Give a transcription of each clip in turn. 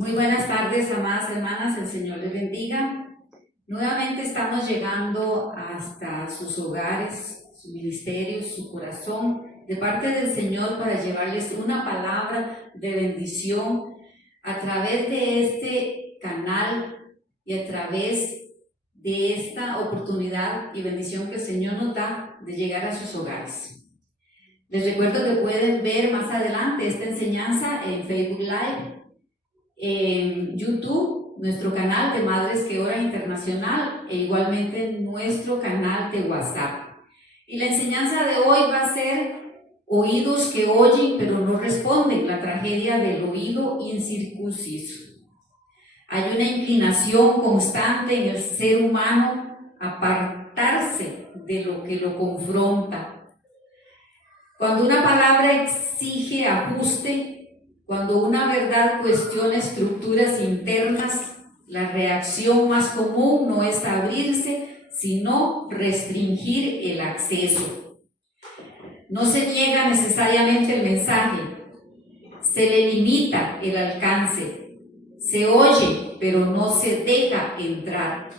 Muy buenas tardes, amadas hermanas, el Señor les bendiga. Nuevamente estamos llegando hasta sus hogares, su ministerio, su corazón, de parte del Señor para llevarles una palabra de bendición a través de este canal y a través de esta oportunidad y bendición que el Señor nos da de llegar a sus hogares. Les recuerdo que pueden ver más adelante esta enseñanza en Facebook Live, en YouTube, nuestro canal de Madres que Oran Internacional, e igualmente en nuestro canal de WhatsApp. Y la enseñanza de hoy va a ser oídos que oyen pero no responden, la tragedia del oído incircunciso. Hay una inclinación constante en el ser humano a apartarse de lo que lo confronta. Cuando una palabra exige ajuste, cuando una verdad cuestiona estructuras internas, la reacción más común no es abrirse, sino restringir el acceso. No se niega necesariamente el mensaje, se le limita el alcance, se oye, pero no se deja entrar.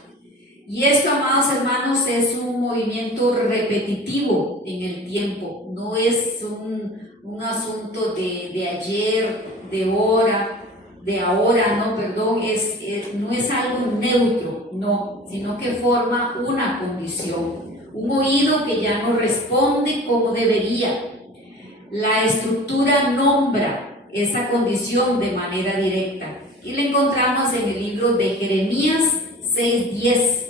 Y esto, amados hermanos, es un movimiento repetitivo en el tiempo, no es un asunto de ayer, de hora, de ahora, no es algo neutro, no, sino que forma una condición, un oído que ya no responde como debería. La estructura nombra esa condición de manera directa y la encontramos en el libro de Jeremías 6:10.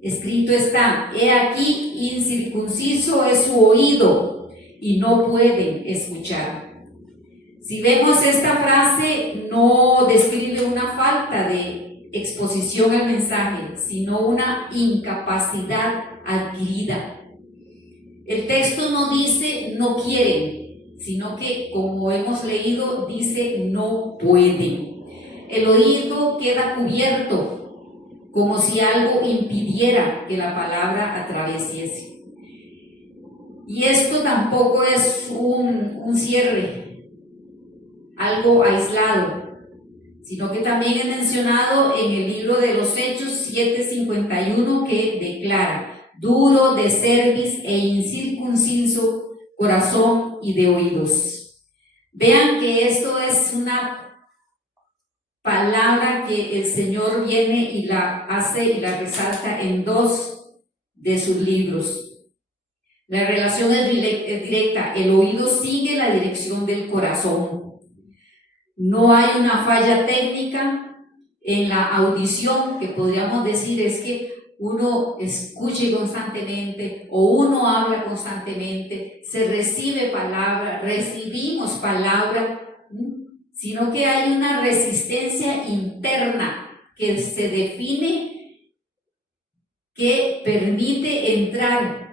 Escrito está: he aquí, incircunciso es su oído y no pueden escuchar. Si vemos esta frase, no describe una falta de exposición al mensaje, sino una incapacidad adquirida. El texto no dice no quieren, sino que, como hemos leído, dice no pueden. El oído queda cubierto, como si algo impidiera que la palabra atravesase. Y esto tampoco es un cierre, algo aislado, sino que también es mencionado en el libro de los Hechos 7:51, que declara: duro de cerviz e incircunciso corazón y de oídos. Vean que esto es una palabra que el Señor viene y la hace y la resalta en dos de sus libros. La relación es directa, el oído sigue la dirección del corazón. No hay una falla técnica en la audición, que podríamos decir es que uno escuche constantemente o uno habla constantemente, se recibe palabra, recibimos palabra, sino que hay una resistencia interna que se define, que permite entrar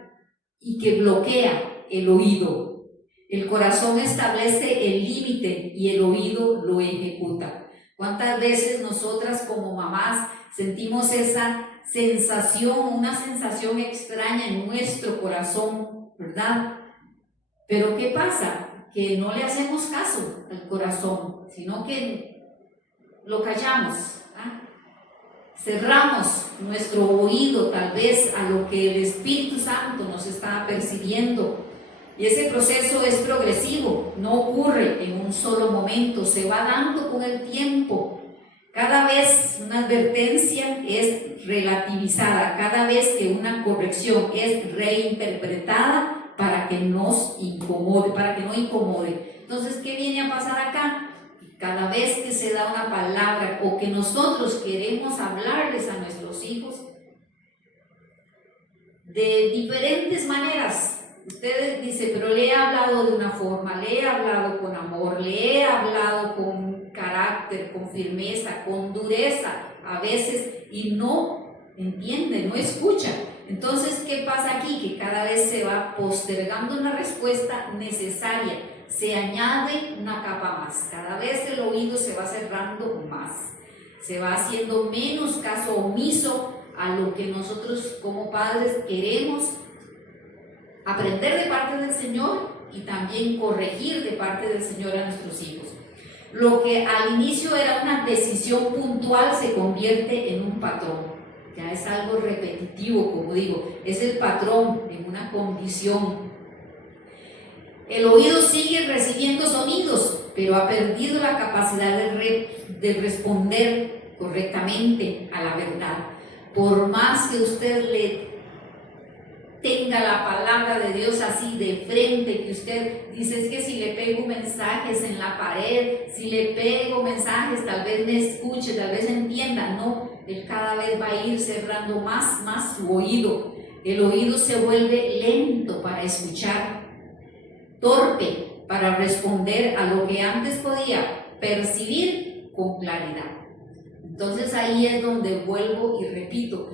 y que bloquea el oído. El corazón establece el límite y el oído lo ejecuta. ¿Cuántas veces nosotras como mamás sentimos esa sensación, una sensación extraña en nuestro corazón, verdad? Pero ¿qué pasa? Que no le hacemos caso al corazón, sino que lo callamos, cerramos nuestro oído tal vez a lo que el Espíritu Santo nos está percibiendo. Y ese proceso es progresivo, no ocurre en un solo momento, se va dando con el tiempo. Cada vez una advertencia es relativizada, cada vez que una corrección es reinterpretada para que nos incomode, para que no incomode. Entonces, ¿qué viene a pasar acá? Cada vez que se da una palabra o que nosotros queremos hablarles a nuestros hijos de diferentes maneras, ustedes dicen, pero le he hablado de una forma, le he hablado con amor, le he hablado con carácter, con firmeza, con dureza a veces, y no entiende, no escucha. Entonces, ¿qué pasa aquí? Que cada vez se va postergando una respuesta necesaria, se añade una capa más, cada vez el oído se va cerrando más, se va haciendo menos caso omiso a lo que nosotros como padres queremos aprender de parte del Señor y también corregir de parte del Señor a nuestros hijos. Lo que al inicio era una decisión puntual se convierte en un patrón. Ya es algo repetitivo, como digo, es el patrón en una condición. El oído sigue recibiendo sonidos, pero ha perdido la capacidad de responder correctamente a la verdad. Por más que usted le tenga la palabra de Dios así de frente, que usted dice, es que si le pego mensajes en la pared, si le pego mensajes, tal vez me escuche, tal vez entienda. No, él cada vez va a ir cerrando más su oído. El oído se vuelve lento para escuchar, torpe para responder a lo que antes podía percibir con claridad. Entonces ahí es donde vuelvo y repito,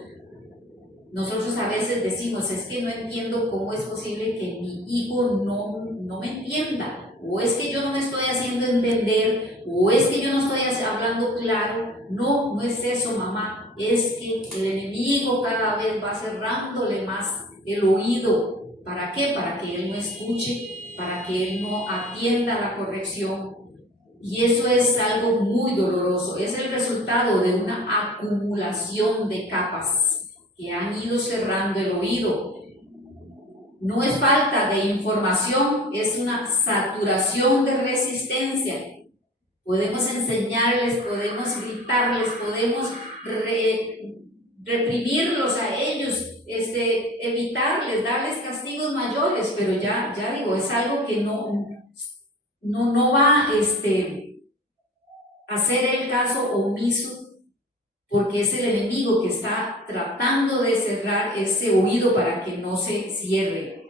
nosotros a veces decimos, es que no entiendo cómo es posible que mi hijo no me entienda, o es que yo no me estoy haciendo entender, o es que yo no estoy hablando claro. No es eso, mamá, es que el enemigo cada vez va cerrándole más el oído. ¿Para qué? Para que él no escuche, para que él no atienda la corrección. Y eso es algo muy doloroso, es el resultado de una acumulación de capas que han ido cerrando el oído. No es falta de información, es una saturación de resistencia. Podemos enseñarles, podemos gritarles, podemos reprimirlos a ellos, evitarles, darles castigos mayores, pero ya digo, es algo que no va a hacer el caso omiso, porque es el enemigo que está tratando de cerrar ese oído para que no se cierre.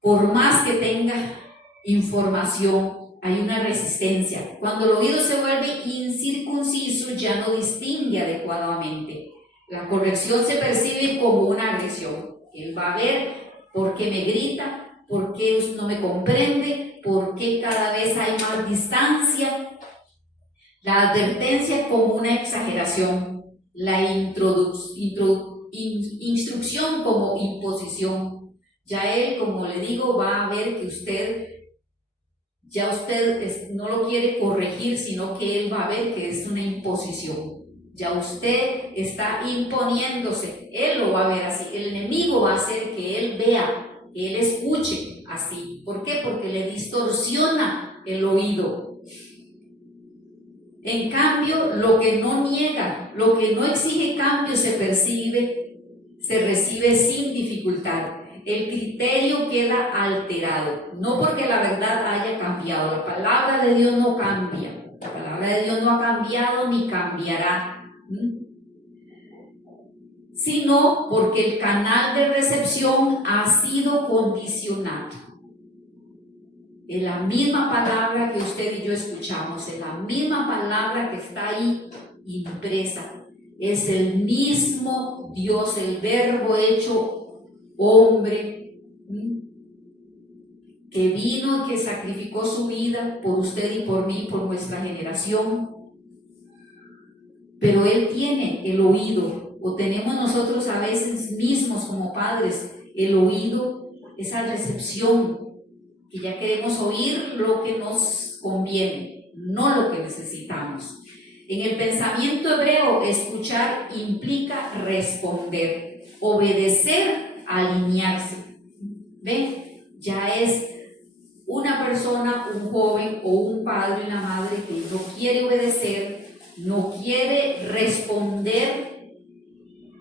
Por más que tenga información, hay una resistencia. Cuando el oído se vuelve incircunciso, ya no distingue adecuadamente. La corrección se percibe como una agresión. Él va a ver por qué me grita, por qué no me comprende, por qué cada vez hay más distancia. La advertencia como una exageración, la instrucción como imposición. Ya él, como le digo, va a ver que usted no lo quiere corregir, sino que él va a ver que es una imposición. Ya usted está imponiéndose, él lo va a ver así. El enemigo va a hacer que él vea, que él escuche así. ¿Por qué? Porque le distorsiona el oído. En cambio, lo que no niega, lo que no exige cambio se recibe sin dificultad. El criterio queda alterado, no porque la verdad haya cambiado. La palabra de Dios no cambia. La palabra de Dios no ha cambiado ni cambiará. Sino porque el canal de recepción ha sido condicionado. Es la misma palabra que usted y yo escuchamos, es la misma palabra que está ahí impresa. Es el mismo Dios, el Verbo hecho hombre, que vino y que sacrificó su vida por usted y por mí, por nuestra generación. Pero Él tiene el oído, o tenemos nosotros a veces mismos como padres, el oído, esa recepción, que ya queremos oír lo que nos conviene, no lo que necesitamos. En el pensamiento hebreo, escuchar implica responder, obedecer, alinearse. ¿Ven? Ya es una persona, un joven o un padre y una madre que no quiere obedecer, no quiere responder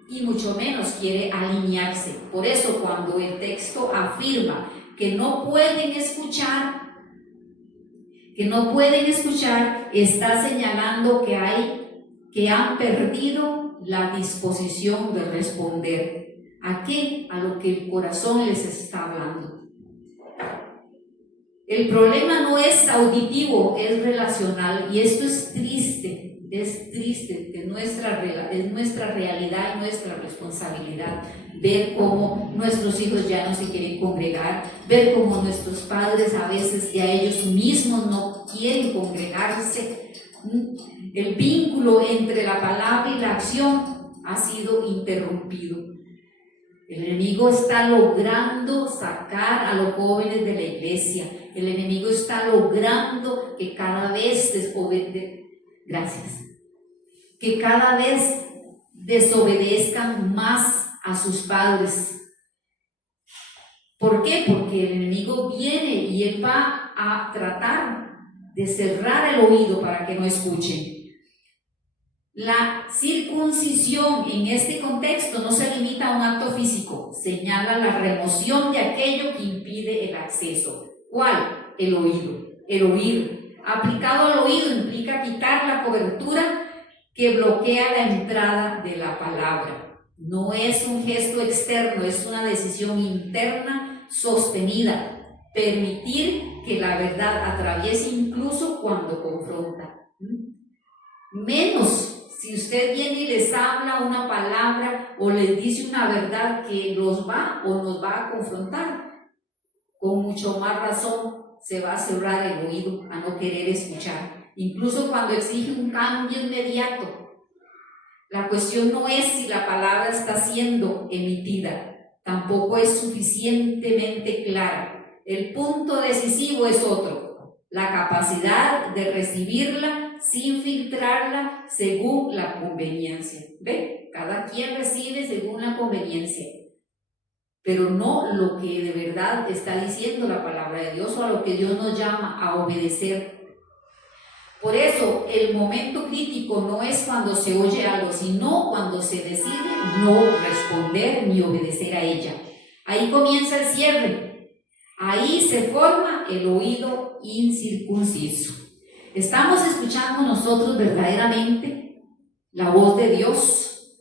y mucho menos quiere alinearse. Por eso cuando el texto afirma que no pueden escuchar, está señalando que han perdido la disposición de responder. ¿A qué? A lo que el corazón les está hablando. El problema no es auditivo, es relacional, y esto es triste, que es nuestra realidad y nuestra responsabilidad. Ver cómo nuestros hijos ya no se quieren congregar, ver cómo nuestros padres a veces ya ellos mismos no quieren congregarse. El vínculo entre la palabra y la acción ha sido interrumpido. El enemigo está logrando sacar a los jóvenes de la iglesia. El enemigo está logrando que cada vez desobedezcan más a sus padres. ¿Por qué? Porque el enemigo viene y él va a tratar de cerrar el oído para que no escuchen. La circuncisión en este contexto no se limita a un acto físico, señala la remoción de aquello que impide el acceso. ¿Cuál? El oído, el oír. Aplicado al oído implica quitar la cobertura que bloquea la entrada de la palabra. No es un gesto externo, es una decisión interna sostenida. Permitir que la verdad atraviese incluso cuando confronta. Menos si usted viene y les habla una palabra o les dice una verdad que los va o nos va a confrontar, con mucho más razón se va a cerrar el oído a no querer escuchar, incluso cuando exige un cambio inmediato. La cuestión no es si la palabra está siendo emitida, tampoco es suficientemente clara. El punto decisivo es otro: la capacidad de recibirla sin filtrarla según la conveniencia. ¿Ve? Cada quien recibe según la conveniencia, pero no lo que de verdad está diciendo la palabra de Dios o a lo que Dios nos llama a obedecer. Por eso el momento crítico no es cuando se oye algo, sino cuando se decide no responder ni obedecer a ella. Ahí comienza el cierre. Ahí se forma el oído incircunciso. ¿Estamos escuchando nosotros verdaderamente la voz de Dios?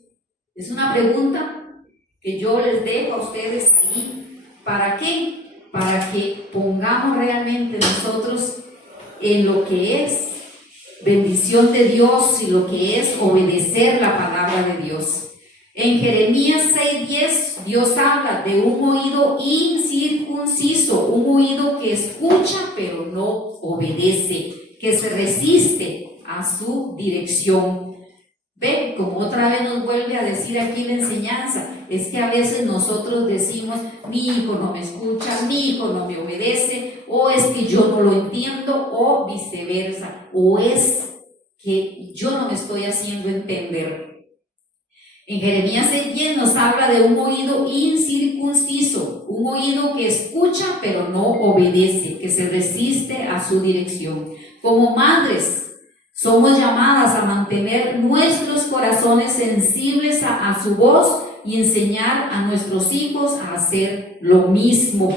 Es una pregunta que yo les dejo a ustedes ahí. ¿Para qué? Para que pongamos realmente nosotros en lo que es bendición de Dios y lo que es obedecer la palabra de Dios. En Jeremías 6:10 Dios habla de un oído incircunciso, un oído que escucha pero no obedece, que se resiste a su dirección. Ven, como otra vez nos vuelve a decir aquí la enseñanza, es que a veces nosotros decimos: mi hijo no me escucha, mi hijo no me obedece, o es que yo no lo entiendo, o viceversa, o es que yo no me estoy haciendo entender. En Jeremías 6:10 nos habla de un oído incircunciso, un oído que escucha pero no obedece, que se resiste a su dirección. Como madres, somos llamadas a mantener nuestros corazones sensibles a su voz y enseñar a nuestros hijos a hacer lo mismo.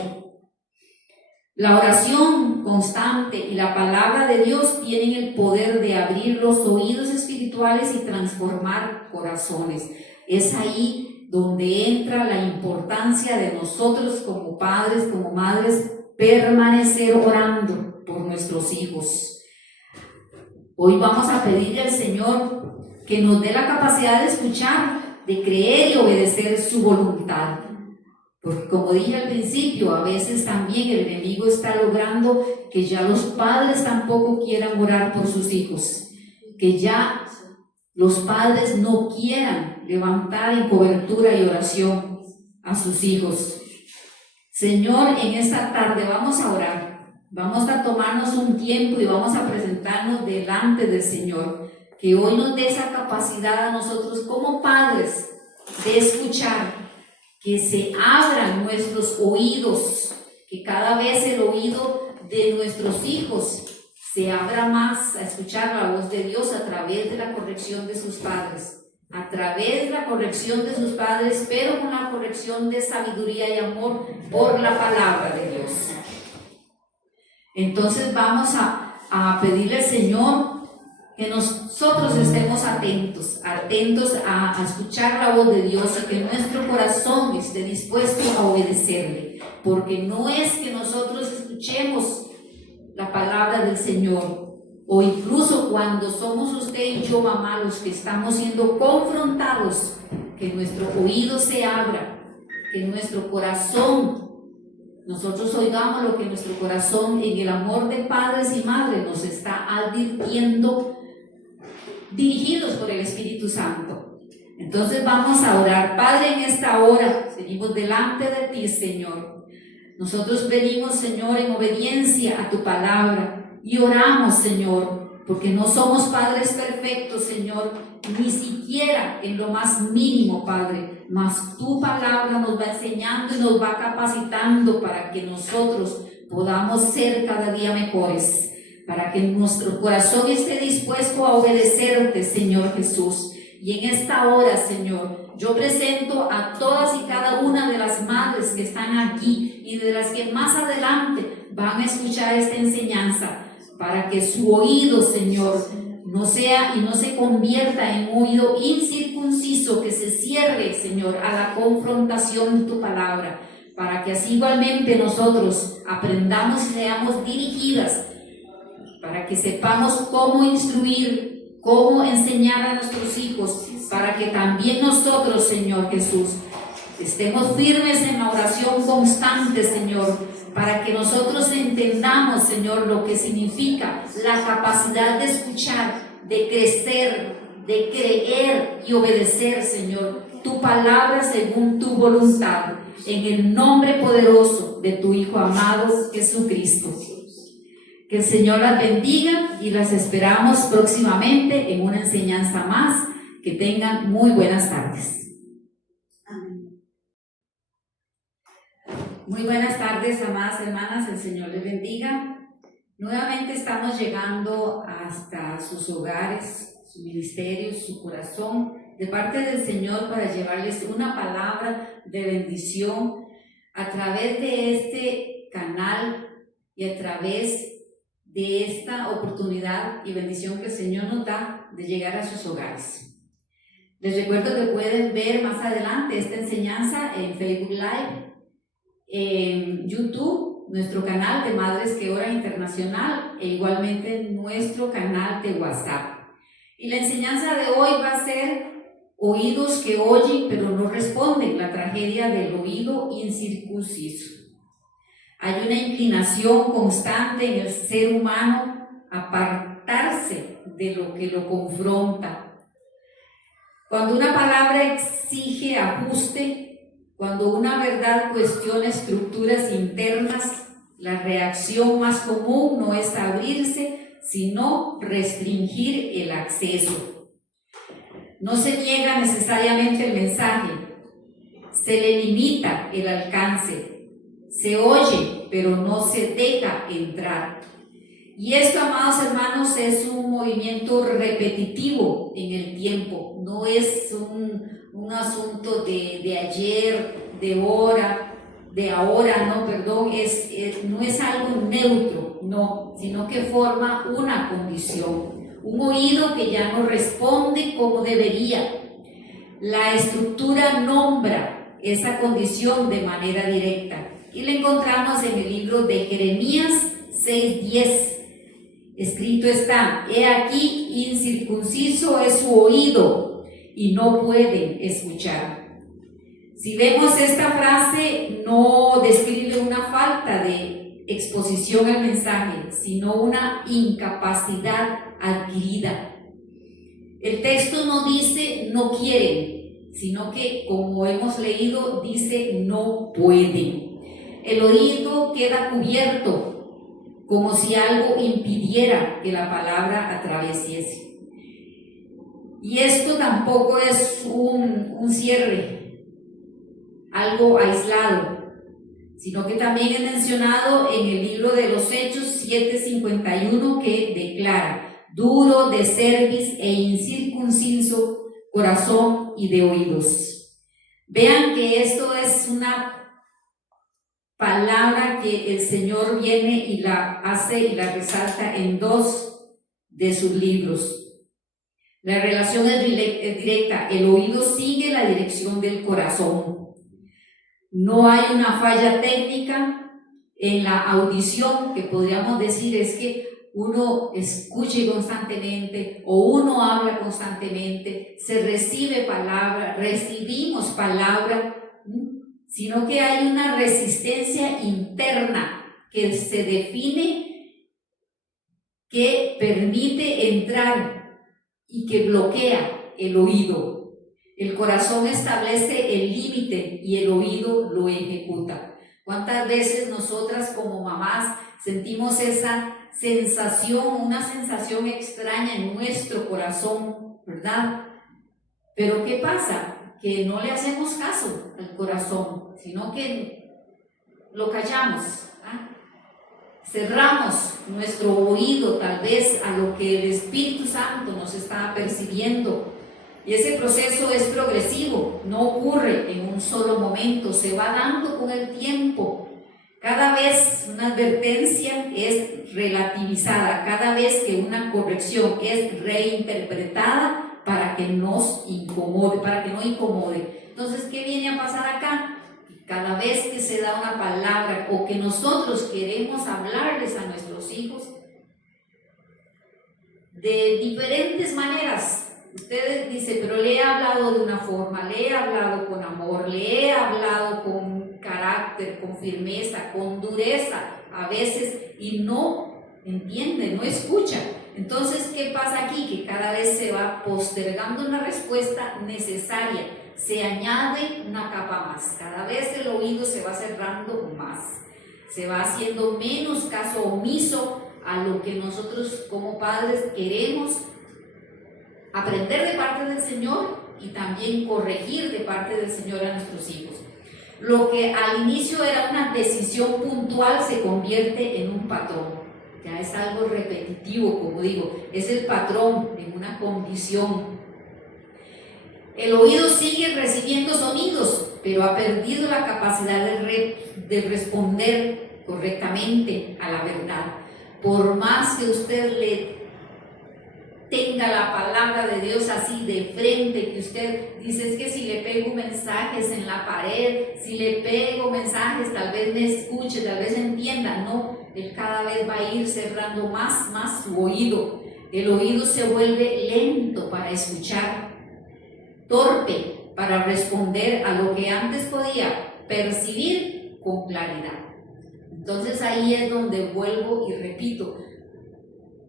La oración constante y la palabra de Dios tienen el poder de abrir los oídos espirituales y transformar corazones. Es ahí donde entra la importancia de nosotros como padres, como madres, permanecer orando por nuestros hijos. Hoy vamos a pedirle al Señor que nos dé la capacidad de escuchar, de creer y obedecer su voluntad. Porque como dije al principio, a veces también el enemigo está logrando que ya los padres tampoco quieran orar por sus hijos, que ya los padres no quieran levantar en cobertura y oración a sus hijos. Señor, en esta tarde vamos a orar. Vamos a tomarnos un tiempo y vamos a presentarnos delante del Señor. Que hoy nos dé esa capacidad a nosotros como padres de escuchar, que se abran nuestros oídos, que cada vez el oído de nuestros hijos se abra más a escuchar la voz de Dios a través de la corrección de sus padres. A través de la corrección de sus padres, pero con la corrección de sabiduría y amor por la palabra de Dios. Entonces vamos a pedirle al Señor que nosotros estemos atentos a escuchar la voz de Dios y que nuestro corazón esté dispuesto a obedecerle, porque no es que nosotros escuchemos la palabra del Señor, o incluso cuando somos usted y yo, mamá, los que estamos siendo confrontados, que nuestro oído se abra, que nuestro corazón, nosotros oigamos lo que nuestro corazón en el amor de padres y madres nos está advirtiendo, dirigidos por el Espíritu Santo. Entonces vamos a orar. Padre, en esta hora venimos delante de ti, Señor. Nosotros venimos, Señor, en obediencia a tu palabra y oramos, Señor, porque no somos padres perfectos, Señor, ni siquiera en lo más mínimo, Padre, mas tu palabra nos va enseñando y nos va capacitando para que nosotros podamos ser cada día mejores, para que nuestro corazón esté dispuesto a obedecerte, Señor Jesús. Y en esta hora, Señor, yo presento a todas y cada una de las madres que están aquí y de las que más adelante van a escuchar esta enseñanza, para que su oído, Señor, no sea y no se convierta en un oído incircunciso, que se cierre, Señor, a la confrontación de tu palabra, para que así igualmente nosotros aprendamos y seamos dirigidas, para que sepamos cómo instruir, cómo enseñar a nuestros hijos, para que también nosotros, Señor Jesús, estemos firmes en la oración constante, Señor, para que nosotros entendamos, Señor, lo que significa la capacidad de escuchar, de crecer, de creer y obedecer, Señor, tu palabra según tu voluntad, en el nombre poderoso de tu Hijo amado Jesucristo. Que el Señor las bendiga y las esperamos próximamente en una enseñanza más. Que tengan muy buenas tardes. Amén. Muy buenas tardes, amadas hermanas, el Señor les bendiga. Nuevamente estamos llegando hasta sus hogares, su ministerio, su corazón, de parte del Señor para llevarles una palabra de bendición a través de este canal y a través de esta oportunidad y bendición que el Señor nos da de llegar a sus hogares. Les recuerdo que pueden ver más adelante esta enseñanza en Facebook Live, en YouTube, nuestro canal de Madres que Oran Internacional, e igualmente en nuestro canal de WhatsApp. Y la enseñanza de hoy va a ser oídos que oyen pero no responden, la tragedia del oído incircunciso. Hay una inclinación constante en el ser humano a apartarse de lo que lo confronta. Cuando una palabra exige ajuste, cuando una verdad cuestiona estructuras internas, la reacción más común no es abrirse, sino restringir el acceso. No se niega necesariamente el mensaje, se le limita el alcance. Se oye, pero no se deja entrar. Y esto, amados hermanos, es un movimiento repetitivo en el tiempo. No es un asunto de ayer, de ahora, no, perdón. No es algo neutro, no, sino que forma una condición. Un oído que ya no responde como debería. La estructura nombra esa condición de manera directa. Y la encontramos en el libro de Jeremías 6:10. Escrito está: he aquí, incircunciso es su oído y no pueden escuchar. Si vemos esta frase, no describe una falta de exposición al mensaje, sino una incapacidad adquirida. El texto no dice no quieren, sino que, como hemos leído, dice no pueden. El oído queda cubierto, como si algo impidiera que la palabra atravesase. Y esto tampoco es un cierre, algo aislado, sino que también es mencionado en el libro de los Hechos 7:51, que declara: duro de cerviz e incircunciso corazón y de oídos. Vean que esto es una palabra que el Señor viene y la hace y la resalta en dos de sus libros. La relación es directa. El oído sigue la dirección del corazón. No hay una falla técnica en la audición, que podríamos decir es que uno escuche constantemente o uno habla constantemente, se recibe palabra, recibimos palabra, sino que hay una resistencia interna que se define, que permite entrar y que bloquea el oído. El corazón establece el límite y el oído lo ejecuta. ¿Cuántas veces nosotras como mamás sentimos esa sensación, una sensación extraña en nuestro corazón, ¿verdad? Pero ¿qué pasa? Que no le hacemos caso al corazón, sino que lo callamos, ¿ah? Cerramos nuestro oído tal vez a lo que el Espíritu Santo nos está percibiendo. Y ese proceso es progresivo, no ocurre en un solo momento, se va dando con el tiempo. Cada vez una advertencia es relativizada, cada vez que una corrección es reinterpretada para que nos incomode, para que no incomode. Entonces, ¿qué viene a pasar acá? Cada vez que se da una palabra o que nosotros queremos hablarles a nuestros hijos de diferentes maneras, usted dice, pero le he hablado de una forma, le he hablado con amor, le he hablado con carácter, con firmeza, con dureza a veces, y no entiende, no escucha. Entonces, ¿qué pasa aquí? Que cada vez se va postergando una respuesta necesaria, se añade una capa más, cada vez el oído se va cerrando más, se va haciendo menos caso omiso a lo que nosotros como padres queremos aprender de parte del Señor y también corregir de parte del Señor a nuestros hijos. Lo que al inicio era una decisión puntual se convierte en un patrón. Ya es algo repetitivo, como digo, es el patrón en una condición. El oído sigue recibiendo sonidos, pero ha perdido la capacidad de responder correctamente a la verdad. Por más que usted le tenga la palabra de Dios así de frente, que usted dice, es que si le pego mensajes en la pared, si le pego mensajes, tal vez me escuche, tal vez entienda. No, él cada vez va a ir cerrando más su oído. El oído se vuelve lento para escuchar, torpe para responder a lo que antes podía percibir con claridad. Entonces ahí es donde vuelvo y repito,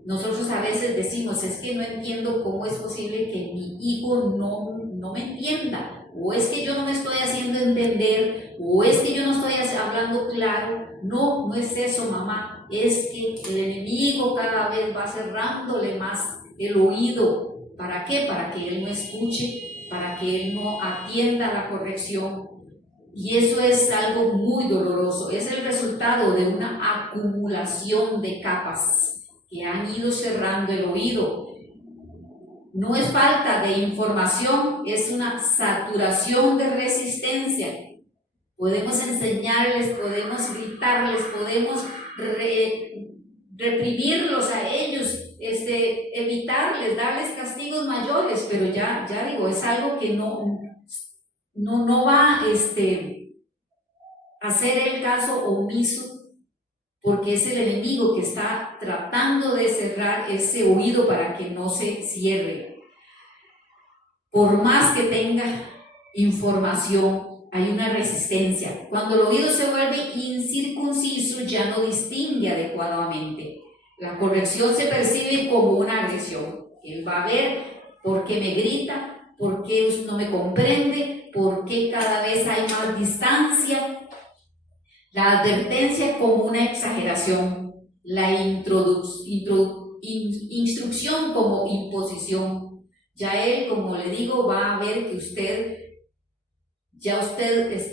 nosotros a veces decimos, es que no entiendo cómo es posible que mi hijo no me entienda, o es que yo no me estoy haciendo entender, o es que yo no estoy hablando claro. No, no es eso, mamá, es que el enemigo cada vez va cerrándole más el oído. ¿Para qué? Para que él no escuche, para que él no atienda la corrección. Y eso es algo muy doloroso, es el resultado de una acumulación de capas que han ido cerrando el oído. No es falta de información, es una saturación de resistencia. Podemos enseñarles, podemos gritarles, podemos reprimirlos a ellos, evitarles, darles castigos mayores, pero ya digo, es algo que no va a hacer el caso omiso, porque es el enemigo que está tratando de cerrar ese oído para que no se cierre. Por más que tenga información, hay una resistencia. Cuando el oído se vuelve incircunciso, ya no distingue adecuadamente. La corrección se percibe como una agresión. Él va a ver por qué me grita, por qué no me comprende, por qué cada vez hay más distancia. La advertencia como una exageración, la instrucción como imposición. Ya él, como le digo, va a ver que usted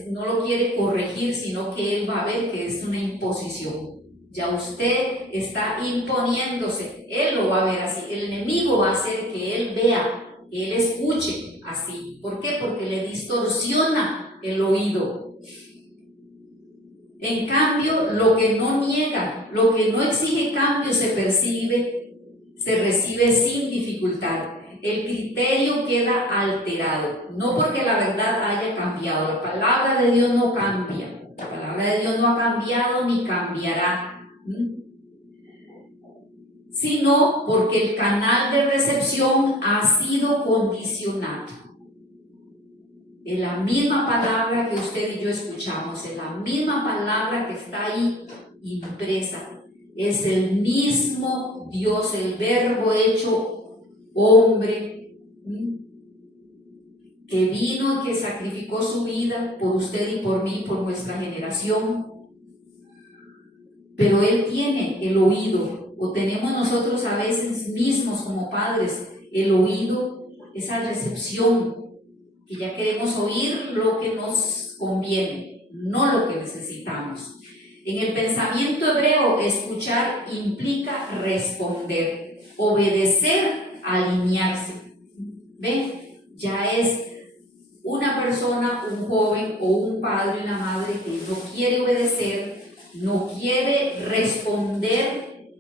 no lo quiere corregir, sino que él va a ver que es una imposición. Ya usted está imponiéndose, él lo va a ver así. El enemigo va a hacer que él vea, que él escuche así. ¿Por qué? Porque le distorsiona el oído. En cambio, lo que no niega, lo que no exige cambio se recibe sin dificultad. El criterio queda alterado, no porque la verdad haya cambiado. La palabra de Dios no cambia. La palabra de Dios no ha cambiado ni cambiará. Sino porque el canal de recepción ha sido condicionado. Es la misma palabra que usted y yo escuchamos, es la misma palabra que está ahí impresa. Es el mismo Dios, el Verbo hecho hombre, que vino y que sacrificó su vida por usted y por mí, por nuestra generación. Pero Él tiene el oído, o tenemos nosotros a veces mismos como padres el oído, esa recepción, que ya queremos oír lo que nos conviene, no lo que necesitamos. En el pensamiento hebreo, escuchar implica responder, obedecer, alinearse. ¿Ven? Ya es una persona, un joven o un padre y una madre que no quiere obedecer, no quiere responder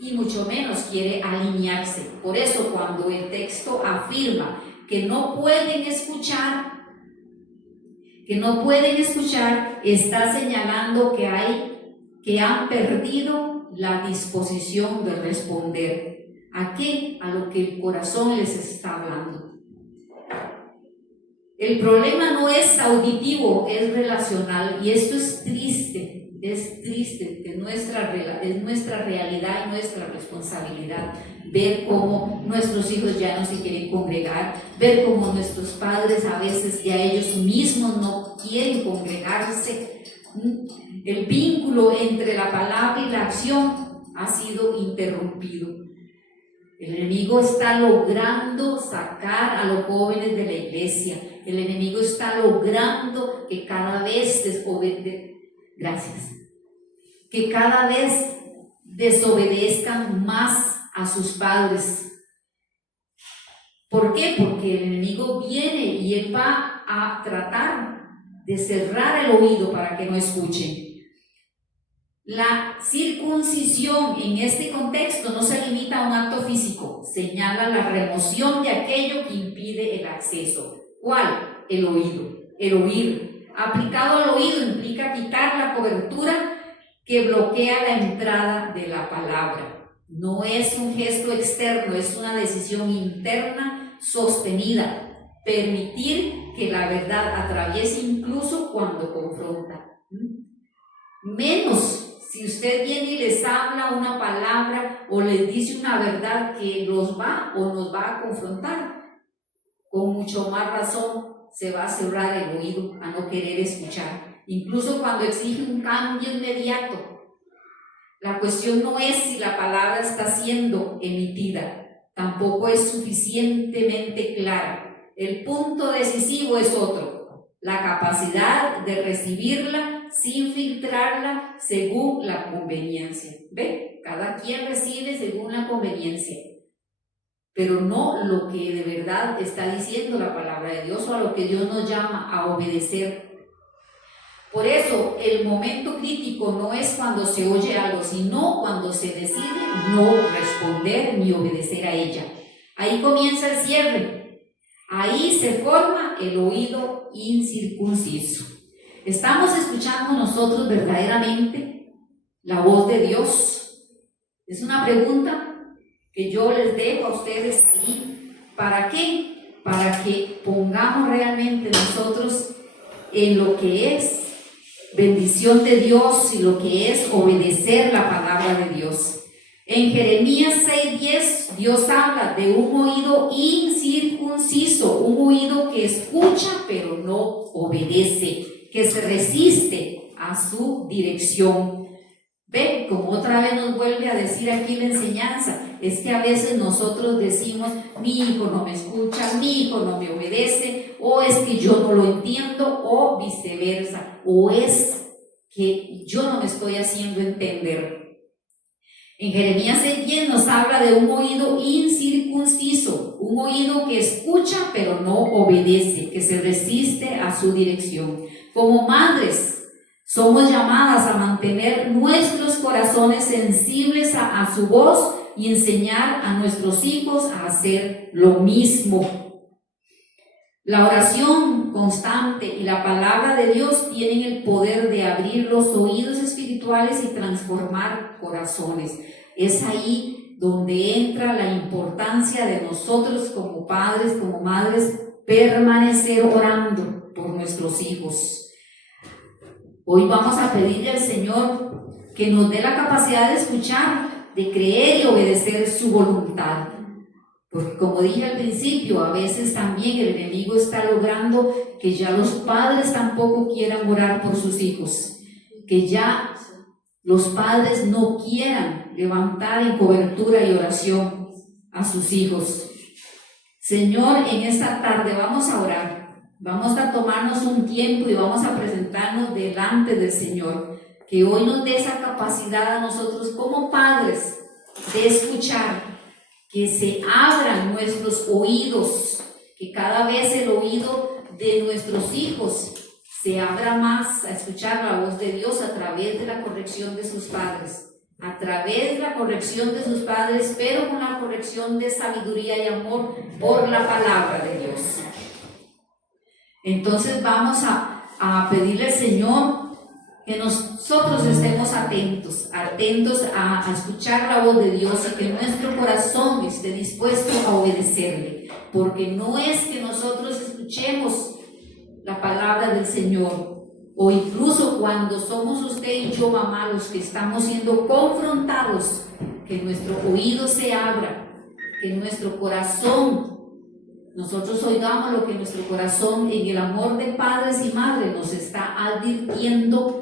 y mucho menos quiere alinearse. Por eso cuando el texto afirma que no pueden escuchar, está señalando que han perdido la disposición de responder. ¿A qué? A lo que el corazón les está hablando. El problema no es auditivo, es relacional, y esto es triste, es nuestra realidad y nuestra responsabilidad. Ver cómo nuestros hijos ya no se quieren congregar, ver cómo nuestros padres a veces ya ellos mismos no quieren congregarse. El vínculo entre la palabra y la acción ha sido interrumpido. El enemigo está logrando sacar a los jóvenes de la iglesia. El enemigo está logrando que cada vez desobedezcan más a sus padres. ¿Por qué? Porque el enemigo viene y él va a tratar de cerrar el oído para que no escuchen. La circuncisión en este contexto no se limita a un acto físico, señala la remoción de aquello que impide el acceso. ¿Cuál? El oído, el oír. Aplicado al oído implica quitar la cobertura que bloquea la entrada de la palabra. No es un gesto externo, es una decisión interna sostenida. Permitir que la verdad atraviese incluso cuando confronta. Menos si usted viene y les habla una palabra o les dice una verdad que los va o nos va a confrontar, con mucho más razón se va a cerrar el oído a no querer escuchar, incluso cuando exige un cambio inmediato. La cuestión no es si la palabra está siendo emitida, tampoco es suficientemente clara. El punto decisivo es otro: la capacidad de recibirla sin filtrarla según la conveniencia. ¿Ve? Cada quien recibe según la conveniencia, pero no lo que de verdad está diciendo la palabra de Dios o a lo que Dios nos llama a obedecer. Por eso el momento crítico no es cuando se oye algo, sino cuando se decide no responder ni obedecer a ella. Ahí comienza el cierre. Ahí se forma el oído incircunciso. ¿Estamos escuchando nosotros verdaderamente la voz de Dios? Es una pregunta que yo les dejo a ustedes ahí. ¿Para qué? Para que pongamos realmente nosotros en lo que es bendición de Dios y lo que es obedecer la palabra de Dios. En Jeremías 6:10, Dios habla de un oído incircunciso, un oído que escucha pero no obedece, que se resiste a su dirección. Ven, como otra vez nos vuelve a decir aquí la enseñanza, es que a veces nosotros decimos: mi hijo no me escucha, mi hijo no me obedece, o es que yo no lo entiendo, o viceversa, o es que yo no me estoy haciendo entender. En Jeremías 6:10 nos habla de un oído incircunciso, un oído que escucha pero no obedece, que se resiste a su dirección. Como madres, somos llamadas a mantener nuestros corazones sensibles a su voz y enseñar a nuestros hijos a hacer lo mismo. La oración constante y la palabra de Dios tienen el poder de abrir los oídos espirituales y transformar corazones. Es ahí donde entra la importancia de nosotros como padres, como madres, permanecer orando por nuestros hijos. Hoy vamos a pedirle al Señor que nos dé la capacidad de escuchar, de creer y obedecer su voluntad. Porque como dije al principio, a veces también el enemigo está logrando que ya los padres tampoco quieran orar por sus hijos, que ya los padres no quieran levantar en cobertura y oración a sus hijos. Señor, en esta tarde vamos a orar, vamos a tomarnos un tiempo y vamos a presentarnos delante del Señor, que hoy nos dé esa capacidad a nosotros como padres de escuchar, que se abran nuestros oídos, que cada vez el oído de nuestros hijos se abra más a escuchar la voz de Dios a través de la corrección de sus padres, a través de la corrección de sus padres, pero con la corrección de sabiduría y amor por la palabra de Dios. Entonces vamos a pedirle al Señor que nosotros estemos atentos a escuchar la voz de Dios y que nuestro corazón esté dispuesto a obedecerle, porque no es que nosotros escuchemos la palabra del Señor, o incluso cuando somos usted y yo, mamá, los que estamos siendo confrontados, que nuestro oído se abra, que nuestro corazón, nosotros oigamos lo que nuestro corazón en el amor de padres y madres nos está advirtiendo,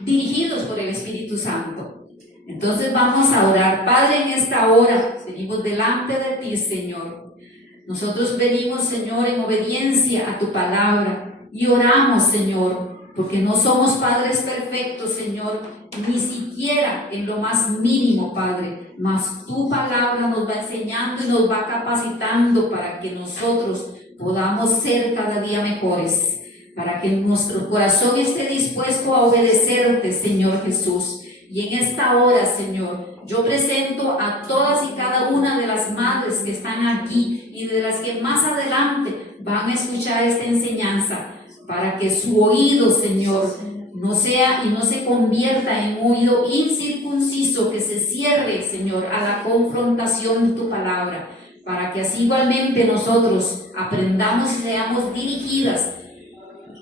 dirigidos por el Espíritu Santo. Entonces vamos a orar. Padre, en esta hora venimos delante de ti, Señor. Nosotros venimos, Señor, en obediencia a tu palabra y oramos, Señor, porque no somos padres perfectos, Señor, ni siquiera en lo más mínimo, Padre, mas tu palabra nos va enseñando y nos va capacitando para que nosotros podamos ser cada día mejores, para que nuestro corazón esté dispuesto a obedecerte, Señor Jesús. Y en esta hora, Señor, yo presento a todas y cada una de las madres que están aquí y de las que más adelante van a escuchar esta enseñanza, para que su oído, Señor, no sea y no se convierta en un oído incircunciso, que se cierre, Señor, a la confrontación de tu palabra, para que así igualmente nosotros aprendamos y seamos dirigidas,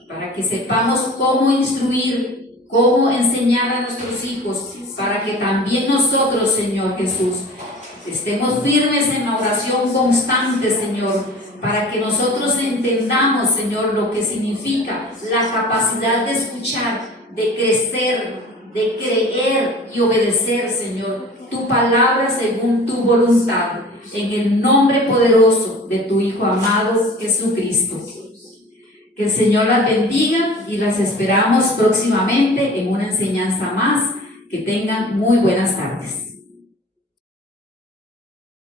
para que sepamos cómo instruir, cómo enseñar a nuestros hijos, para que también nosotros, Señor Jesús, estemos firmes en la oración constante, Señor, para que nosotros entendamos, Señor, lo que significa la capacidad de escuchar, de crecer, de creer y obedecer, Señor, tu palabra según tu voluntad, en el nombre poderoso de tu Hijo amado Jesucristo. Que el Señor las bendiga y las esperamos próximamente en una enseñanza más. Que tengan muy buenas tardes.